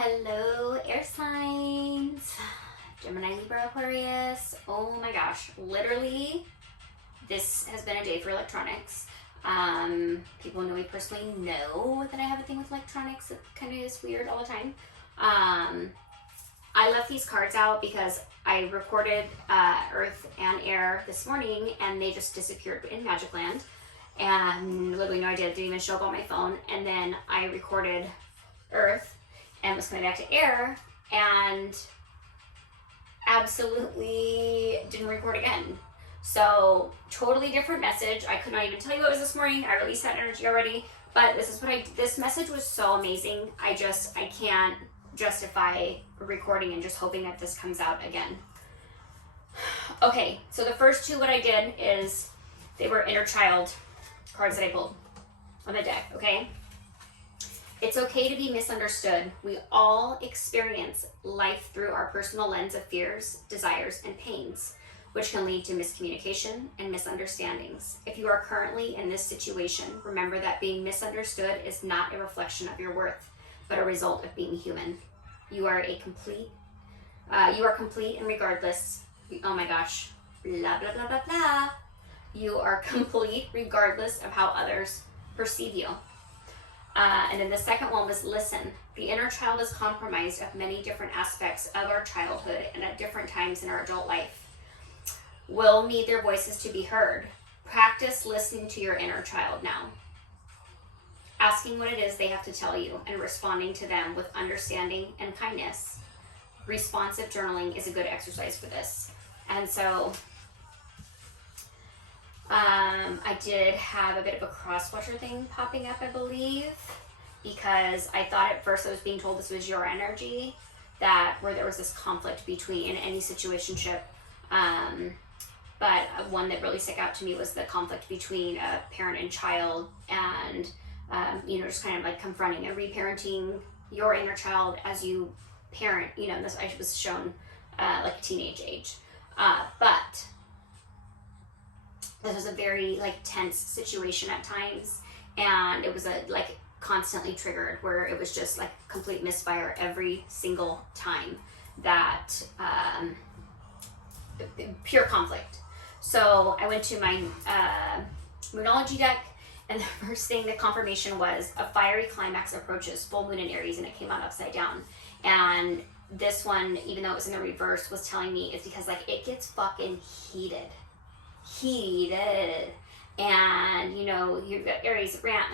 Hello, air signs. Gemini, Libra, Aquarius. Oh my gosh, literally, this has been a day for electronics. People know me personally know that I have a thing with electronics. It kind of is weird all the time. I left these cards out because I recorded Earth and Air this morning and they just disappeared in Magic Land. And literally no idea, it didn't even show up on my phone. And then I recorded Earth and was coming back to Air and absolutely didn't record again. So totally different message. I could not even tell you what it was this morning. I released that energy already, but this is what this message was so amazing. I can't justify recording and just hoping that this comes out again. Okay, so the first two, what I did is they were inner child cards that I pulled on the deck, okay? It's okay to be misunderstood. We all experience life through our personal lens of fears, desires, and pains, which can lead to miscommunication and misunderstandings. If you are currently in this situation, remember that being misunderstood is not a reflection of your worth, but a result of being human. You are complete and regardless. Oh my gosh, blah, blah, blah, blah, blah. You are complete regardless of how others perceive you. And then the second one was listen. The inner child is compromised of many different aspects of our childhood and at different times in our adult life. Will need their voices to be heard. Practice listening to your inner child now. Asking what it is they have to tell you and responding to them with understanding and kindness. Responsive journaling is a good exercise for this. And so I did have a bit of a cross-watcher thing popping up, I believe, because I thought at first I was being told this was your energy, where there was this conflict between any situationship. But one that really stuck out to me was the conflict between a parent and child, and just kind of like confronting and reparenting your inner child as you parent. This I was shown like a teenage age, but this was a very tense situation at times, and it was constantly triggered, where it was just complete misfire every single time. That pure conflict. So I went to my Moonology deck, and the first thing, the confirmation was a fiery climax approaches, full moon in Aries, and it came out upside down. And this one, even though it was in the reverse, was telling me it's because it gets fucking heated. And you've got Aries rant,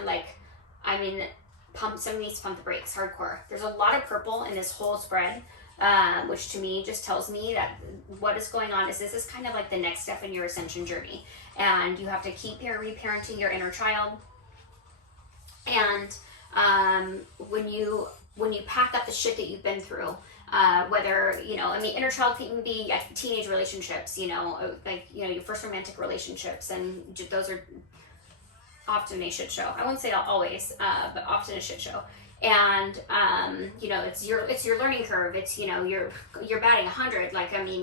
somebody needs to pump the brakes hardcore. There's a lot of purple in this whole spread, which to me just tells me that what is going on is this is kind of like the next step in your ascension journey, and you have to keep reparenting your inner child. And when you pack up the shit that you've been through, whether inner child can be teenage relationships, your first romantic relationships, and those are often a shit show. I wouldn't say always, but often a shit show. And it's your learning curve. It's you're batting 100,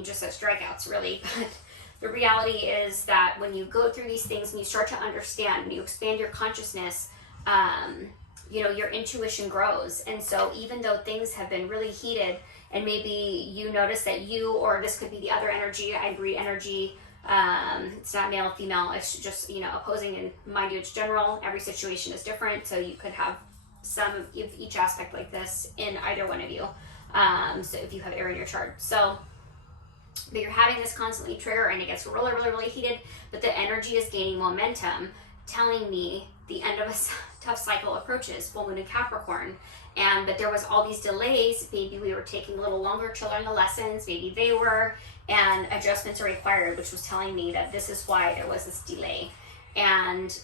just at strikeouts, really. But the reality is that when you go through these things and you start to understand and you expand your consciousness, your intuition grows. And so even though things have been really heated, and maybe you notice that or this could be the other energy, I agree, energy, it's not male, female, it's just, opposing, and mind you, it's general. Every situation is different. So you could have some of each aspect like this in either one of you. So if you have air in your chart. So, but you're having this constantly trigger, and it gets really, really, really heated, but the energy is gaining momentum, telling me the end of a tough cycle approaches, full moon in Capricorn. But there was all these delays. Maybe we were taking a little longer to learn the lessons, maybe they were, and adjustments are required, which was telling me that this is why there was this delay. And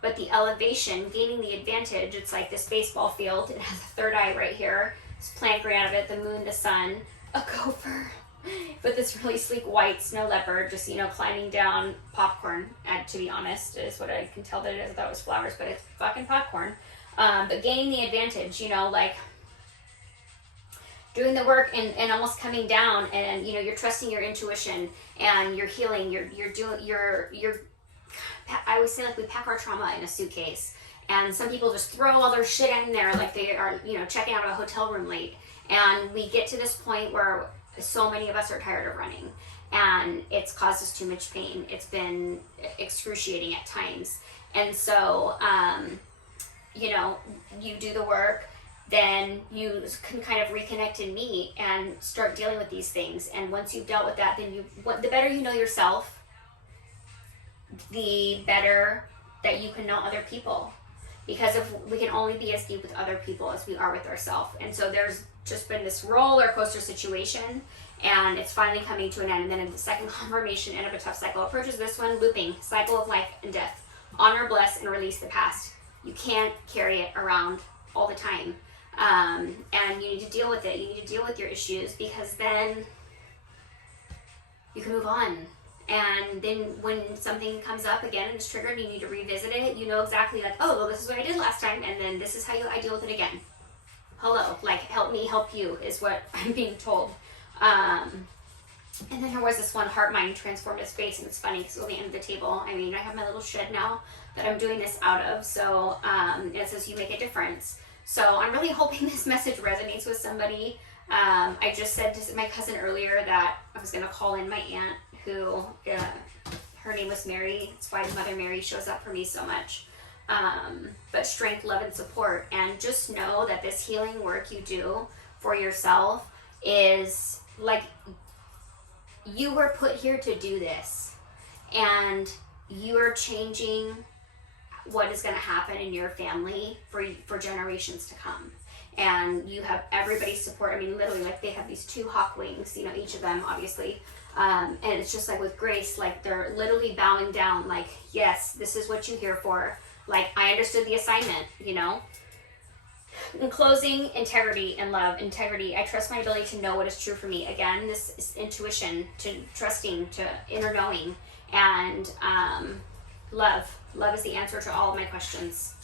but the elevation, gaining the advantage, it's like this baseball field. It has a third eye right here. This plant growing out of it, the moon, the sun, a gopher, but this really sleek white snow leopard just, climbing down popcorn. To be honest, is what I can tell that it is. I thought it was flowers, but it's fucking popcorn. But gaining the advantage, doing the work and almost coming down, and you're trusting your intuition and you're healing. You're I always say we pack our trauma in a suitcase, And some people just throw all their shit in there like they are, you know, checking out of a hotel room late. And we get to this point where so many of us are tired of running. And it's caused us too much pain. It's been excruciating at times. And so, you know, you do the work, then you can kind of reconnect in me and start dealing with these things. And once you've dealt with that, then the better you know yourself, the better that you can know other people. Because if we can only be as deep with other people as we are with ourselves. And so there's just been this roller coaster situation, and it's finally coming to an end. And then in the second confirmation, end of a tough cycle approaches this one, looping, cycle of life and death. Honor, bless, and release the past. You can't carry it around all the time. And you need to deal with it. You need to deal with your issues, because then you can move on. And then when something comes up again and it's triggered and you need to revisit it, you know exactly like, oh, well, this is what I did last time, and then this is how I deal with it again. Hello, like, help me help you is what I'm being told. And then there was this one, heart, mind, transformative space, and it's funny because on the end of the table, I mean, I have my little shed now that I'm doing this out of, so it says you make a difference. So I'm really hoping this message resonates with somebody. I just said to my cousin earlier that I was going to call in my aunt, who, her name was Mary. It's why Mother Mary shows up for me so much. But strength, love, and support. And just know that this healing work you do for yourself is like, you were put here to do this. And you are changing what is going to happen in your family for generations to come. And you have everybody's support. I mean, literally, like, they have these 2 hawk wings, you know, each of them, obviously. And it's just like with grace, like, they're literally bowing down, like, yes, this is what you're here for. Like, I understood the assignment, you know. In closing, integrity and love. Integrity, I trust my ability to know what is true for me. Again, this is intuition, to trusting, to inner knowing. And love. Love is the answer to all of my questions.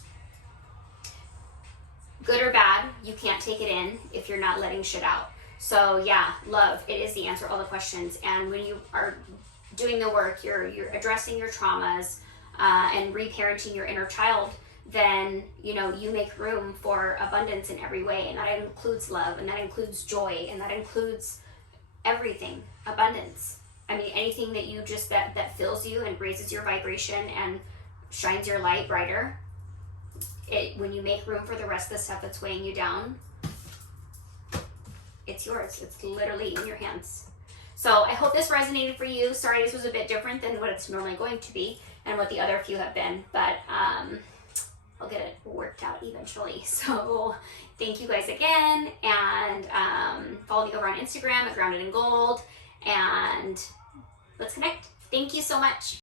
Good or bad, you can't take it in if you're not letting shit out. So yeah, love, it is the answer to all the questions. And when you are doing the work, you're addressing your traumas and reparenting your inner child, then, you know, you make room for abundance in every way. And that includes love, and that includes joy, and that includes everything, abundance. I mean, anything that you just, that fills you and raises your vibration and shines your light brighter. When you make room for the rest of the stuff that's weighing you down, it's yours. It's literally in your hands. So I hope this resonated for you. Sorry, this was a bit different than what it's normally going to be and what the other few have been, but I'll get it worked out eventually. So thank you guys again, and follow me over on Instagram at Grounded in Gold, and let's connect. Thank you so much.